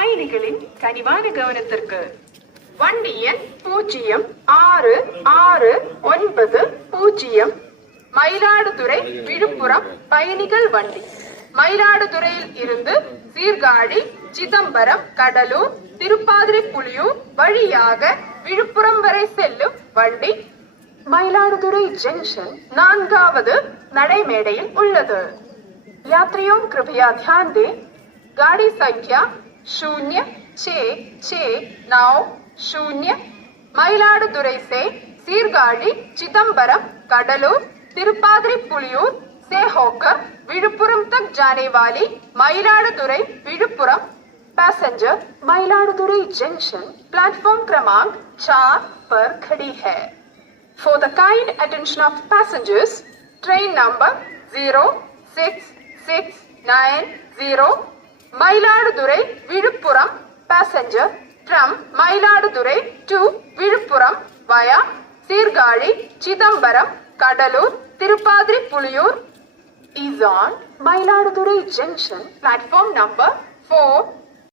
பயணிகளின் கனிவான கவனத்திற்கு வண்டி எண் 0660 மயிலாடுதுறை விழுப்புரம் பயணிகள் வண்டி. மயிலாடுதுறையில் இருந்து சீர்காழி, சிதம்பரம், கடலூர், திருப்பாதிரிப்புலியூர் வழியாக விழுப்புரம் வரை செல்லும் வண்டி மயிலாடுதுறை ஜங்ஷன் 4வது நடைமேடையில் உள்ளது. यात्रियों कृपया ध्यान दें, गाड़ी संख्या 0669 मयिलाडुतुरै से सीरगाड़ी, चिदंबरम, कडलूर, तिरुपाधिपुलियूर से होकर विழுப்புரம் तक जाने वाली Mayiladuthurai विழுப்புரம் passenger Mayiladuthurai junction platform क्रमांक 4 पर खड़ी है. For the kind attention of passengers, train number 0669 Mailadurai Viluppuram passenger from Mailadurai to Viluppuram via Sirgali, Chidambaram, Kadalur, Tirupathiripuliur is on Mailadurai Junction platform number 4